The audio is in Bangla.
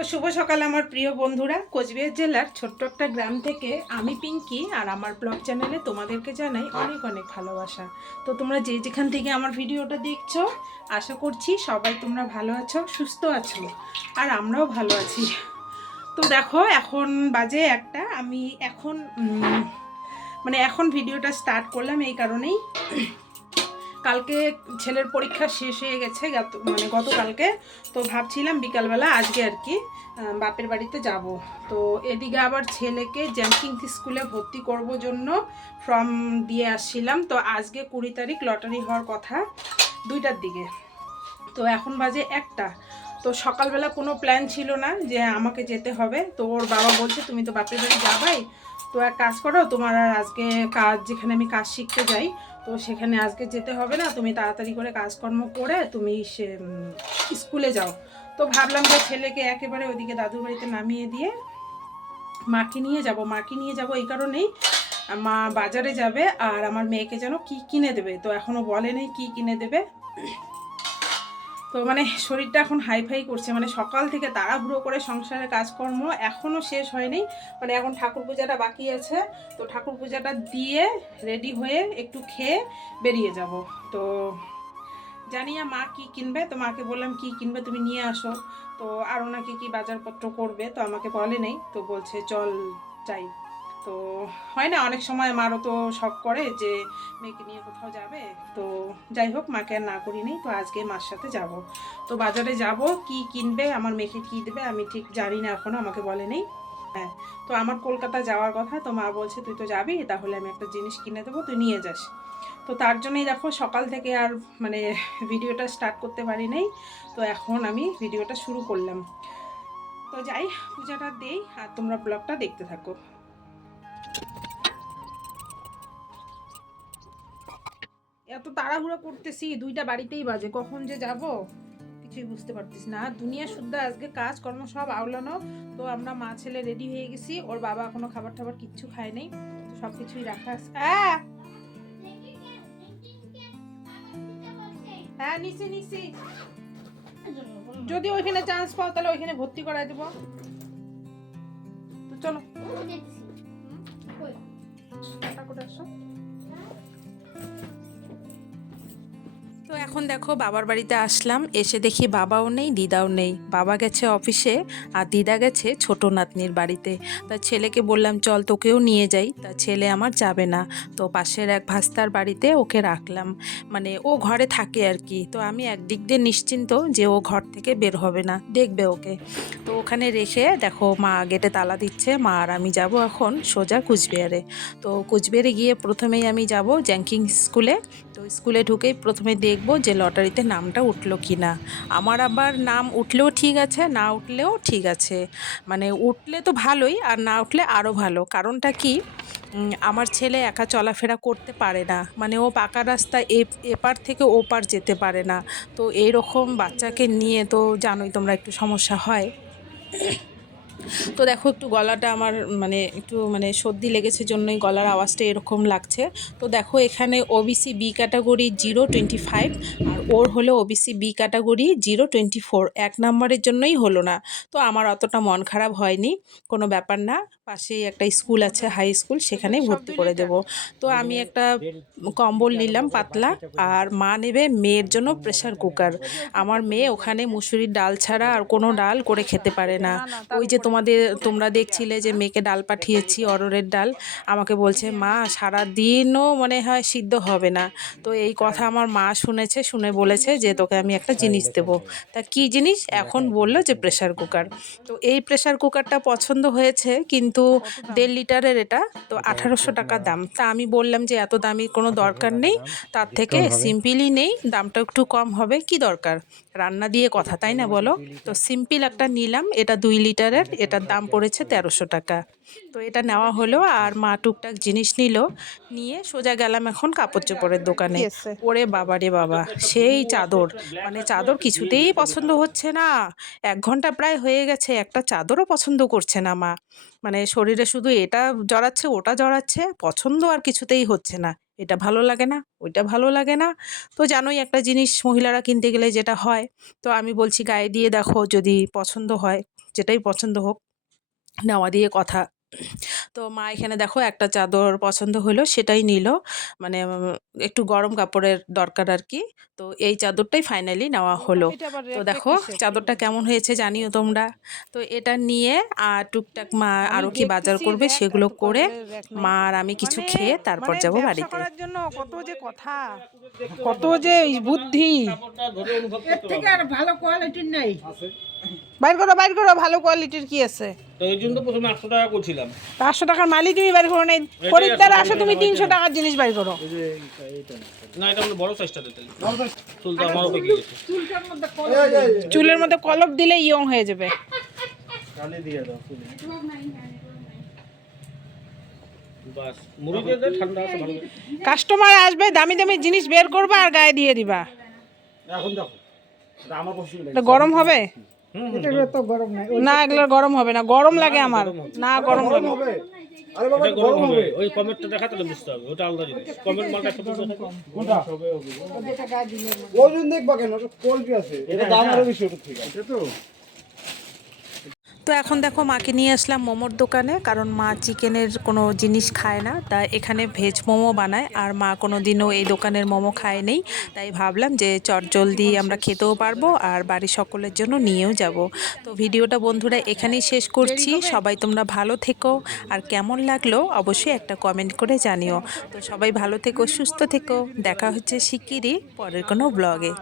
তো শুভ সকাল আমার প্রিয় বন্ধুরা। কোচবিহার জেলার ছোট্ট একটা গ্রাম থেকে আমি পিঙ্কি আর আমার ব্লগ চ্যানেলে তোমাদেরকে জানাই অনেক অনেক ভালোবাসা। তো তোমরা যে যেখান থেকে আমার ভিডিওটা দেখছো, আশা করছি সবাই তোমরা ভালো আছো, সুস্থ আছো, আর আমরাও ভালো আছি। তো দেখো এখন বাজে একটা, আমি এখন এখন ভিডিওটা স্টার্ট করলাম এই কারণেই, কালকে ছেলের পরীক্ষা শেষ হয়ে গেছে, গতকালকে। তো ভাবছিলাম বিকালবেলা আজকে আর কি বাপের বাড়িতে যাব। তো এদিকে আবার ছেলেকে জ্যাংকিংস স্কুলে ভর্তি করব জন্য ফর্ম দিয়ে আসছিলাম। তো আজকে 20 তারিখ লটারি হওয়ার কথা 2টার দিকে, তো এখন বাজে 1টা। তো সকালবেলা কোনো প্ল্যান ছিল না যে আমাকে যেতে হবে। তো ওর বাবা বলছে তুমি তো বাপের বাড়ি যাবাই, তো এক কাজ করো, তোমার আর আজকে কাজ, যেখানে আমি কাজ শিখতে যাই, তো সেখানে আজকে যেতে হবে না, তুমি তাড়াতাড়ি করে কাজকর্ম করে তুমি স্কুলে যাও। তো ভাবলাম যে ছেলেকে একেবারে ওইদিকে দাদুর বাড়িতে নামিয়ে দিয়ে মাকে নিয়ে যাব এই কারণেই। মা বাজারে যাবে আর আমার মেয়েকে যেন কি কিনে দেবে, তো এখনও বলে নেই কি কিনে দেবে। তো শরীরটা এখন হাইফাই করছে, সকাল থেকে তাড়াহুড়ো করে সংসারের কাজকর্ম এখনও শেষ হয়নি। এখন ঠাকুর পূজাটা বাকি আছে, তো ঠাকুর পূজাটা দিয়ে রেডি হয়ে একটু খেয়ে বেরিয়ে যাব। তো জানি না মা কি কিনবে, তো মাকে বললাম কি কিনবে তুমি নিয়ে আসো। তো আরও নাকি কি বাজারপত্র করবে, তো আমাকে বলে নেই, তো বলছে চল যাই। তো হয় না অনেক সময়, মারও তো শখ করে যে মেয়েকে নিয়ে কোথাও যাবে। তো যাই হোক, মাকে আর না করি নেই, তো আজকে মার সাথে যাব। তো বাজারে যাব, কি কিনবে, আমার মেয়েকে কি দেবে আমি ঠিক জানি না এখনও, আমাকে বলে নেই। হ্যাঁ, তো আমার কলকাতা যাওয়ার কথা, তো মা বলছে তুই তো যাবি, তাহলে আমি একটা জিনিস কিনে দেবো, তুই নিয়ে যাস। তো তার জন্যই দেখো সকাল থেকে আর ভিডিওটা স্টার্ট করতে পারি নাই। তো এখন আমি ভিডিওটা শুরু করলাম। তো যাই, পূজাটা দেই আর তোমরা ব্লগটা দেখতে থাকো। এত তাড়াহুড়ো করতেছি, 2টা বাড়িতেই বাজে, কখন যে যাব কিছুই বুঝতে পারতেছি না। দুনিয়া শুদ্ধ আজকে কাজকর্ম সব আওলানো। তো আমরা মা ছেলে রেডি হয়ে গেছি, ওর বাবা এখনো খাবার টাবার কিচ্ছু খায় নাই, তো সব কিছুই রাখা আছে। হ্যাঁ নিছি নিছি, যদি ওইখানে চান্স পাও তাহলে ওইখানে ভর্তি করাই দেবো। তো চলো করে আসো। তো এখন দেখো বাবার বাড়িতে আসলাম, এসে দেখি বাবাও নেই দিদাও নেই। বাবা গেছে অফিসে আর দিদা গেছে ছোট নাতনির বাড়িতে। তা ছেলেকে বললাম চল তোকেও নিয়ে যাই, তা ছেলে আমার যাবে না। তো পাশের এক ভাস্তার বাড়িতে ওকে রাখলাম, ও ঘরে থাকে আর কি। তো আমি একদিক দিয়ে নিশ্চিন্ত যে ও ঘর থেকে বের হবে না, দেখবে ওকে। তো ওখানে রেখে দেখো মা গেটে তালা দিচ্ছে, মা আর আমি যাব এখন সোজা কুচবিহারে। তো কুচবিহারে গিয়ে প্রথমেই আমি যাব জ্যাংকিংস স্কুলে। তো স্কুলে ঢুকেই প্রথমে দেখব যে লটারিতে নামটা উঠলো কি না। আমার আবার নাম উঠলেও ঠিক আছে, না উঠলেও ঠিক আছে, উঠলে তো ভালোই, আর না উঠলে আরও ভালো। কারণটা কি, আমার ছেলে একা চলাফেরা করতে পারে না, ও পাকা রাস্তা এপার থেকে ওপার যেতে পারে না। তো এইরকম বাচ্চাকে নিয়ে তো জানোই তোমরা, একটু সমস্যা হয়। তো দেখো একটু গলাটা আমার একটু সর্দি লেগেছে জন্যই গলার আওয়াজটা এরকম লাগছে। তো দেখো এখানে ওবিসি বি ক্যাটাগরি 025, আর ওর হলো ওবিসি বি ক্যাটাগরি 024, 1 নম্বরের জন্যই হলো না। তো আমার অতটা মন খারাপ হয়নি, কোনো ব্যাপার না। পাশেই একটা স্কুল আছে, হাই স্কুল, সেখানেই ভর্তি করে দেব। তো আমি একটা কম্বল নিলাম পাতলা, আর মা নেবে মেয়ের জন্য প্রেসার কুকার। আমার মেয়ে ওখানে মুসুরির ডাল ছাড়া আর কোনো ডাল করে খেতে পারে না। ওই যে তোমরা দেখছিলে যে মেয়েকে ডাল পাঠিয়েছি, অরহরের ডাল, আমাকে বলছে মা সারাদিনও মনে হয় সিদ্ধ হবে না। তো এই কথা আমার মা শুনেছে, শুনে বলেছে যে তোকে আমি একটা জিনিস দেবো। তা কি জিনিস, এখন বললো যে প্রেসার কুকার। তো এই প্রেসার কুকারটা পছন্দ হয়েছে, কিন্তু 1.5 লিটারের এটা, তো 1800 টাকা দাম। তা আমি বললাম যে এত দামি কোনো দরকার নেই, তার থেকে সিম্পলই নেই, দামটা একটু কম হবে, কি দরকার, রান্না দিয়ে কথা, তাই না বলো। তো সিম্পল একটা নিলাম, এটা 2 লিটারের, এটার দাম পড়েছে 1300 টাকা। তো এটা নেওয়া হলো, আর মা টুকটাক জিনিস নিয়ে সোজা গেলাম এখন কাপড় চোপড়ের দোকানে। ওরে বাবা রে বাবা, সেই চাদর, চাদর কিছুতেই পছন্দ হচ্ছে না। 1 ঘন্টা প্রায় হয়ে গেছে, একটা চাদরও পছন্দ করছে না মা। শরীরে শুধু এটা জড়াচ্ছে ওটা জড়াচ্ছে, পছন্দ আর কিছুতেই হচ্ছে না। এটা ভালো লাগে না, ওইটা ভালো লাগে না। তো জানোই একটা জিনিস মহিলারা কিনতে গেলে যেটা হয়। তো আমি বলছি গায়ে দিয়ে দেখো যদি পছন্দ হয়, যেটাই পছন্দ হোক নেওয়া দিয়ে কথা। তো মা এখানে দেখো একটা চাদর পছন্দ হলো সেটাই নিল, মানে একটু গরম কাপড়ের দরকার আর কি। তো এই চাদরটাই ফাইনালি নেওয়া হলো। তো দেখো চাদরটা কেমন হয়েছে জানিও তোমরা। তো এটা নিয়ে আর টুকটাক মা আরও কি বাজার করবে সেগুলো করে মা আর আমি কিছু খেয়ে তারপর যাব ব্যবসা বাড়িতে। করার জন্য কত যে কথা, কত যে বুদ্ধি। এর থেকে আর ভালো কোয়ালিটির নেই। বাইর করো বাইর করো, ভালো কোয়ালিটির কি আছে? তো এই জন্য তো প্রথমে 800 টাকা করছিলাম। 500 টাকার মালই তুমি বাইর করো নাই, খরিদ্দার আসো তুমি 300 টাকার জিনিস বাইর করো। না এটা হলো বড় সাইজটা দিতে। চুলটা আমারও পেকে গেছে। চুলের মধ্যে কলপ দিলে ইয়ং হয়ে যাবে। কানে দিয়ে দাও চুলে। বাস মুড়ি দিয়ে দে, ঠান্ডা আছে ভালো। কাস্টমার আসবে, দামি দামি জিনিস বের করবা আর গায়ে দিয়ে দিবা। এখন দেখো এটা আমার পছন্দ এটা গরম হবে এটা তো গরম নাই। না? এগুলো গরম হবে না, গরম লাগে আমার না, গরম লাগে। আরে বাবা গরম হবে। ওই কমেন্টটা দেখা তাহলে বুঝতে হবে ওটা আলাদা জিনিস। কমেন্ট মার্কা সব কিছু কোনটা হবে ওজন দেখবা কেন? কোয়ালিটি আছে, এটা দাম আরো বেশি ওটার থেকে। এটা তো তো এখন দেখো মাকে নিয়ে আসলাম মোমোর দোকানে, কারণ মা চিকেনের কোনো জিনিস খায় না, তাই এখানে ভেজ মোমো বানায় আর মা কোনো দিনও এই দোকানের মোমো খায় নেই। তাই ভাবলাম যে চটজলদি আমরা খেতেও পারবো আর বাড়ির সকলের জন্য নিয়েও যাব। তো ভিডিওটা বন্ধুরা এখানেই শেষ করছি। সবাই তোমরা ভালো থেকো, আর কেমন লাগলো অবশ্যই একটা কমেন্ট করে জানিও। তো সবাই ভালো থেকো, সুস্থ থেকো, দেখা হচ্ছে শিগগিরই পরের কোনো ব্লগে।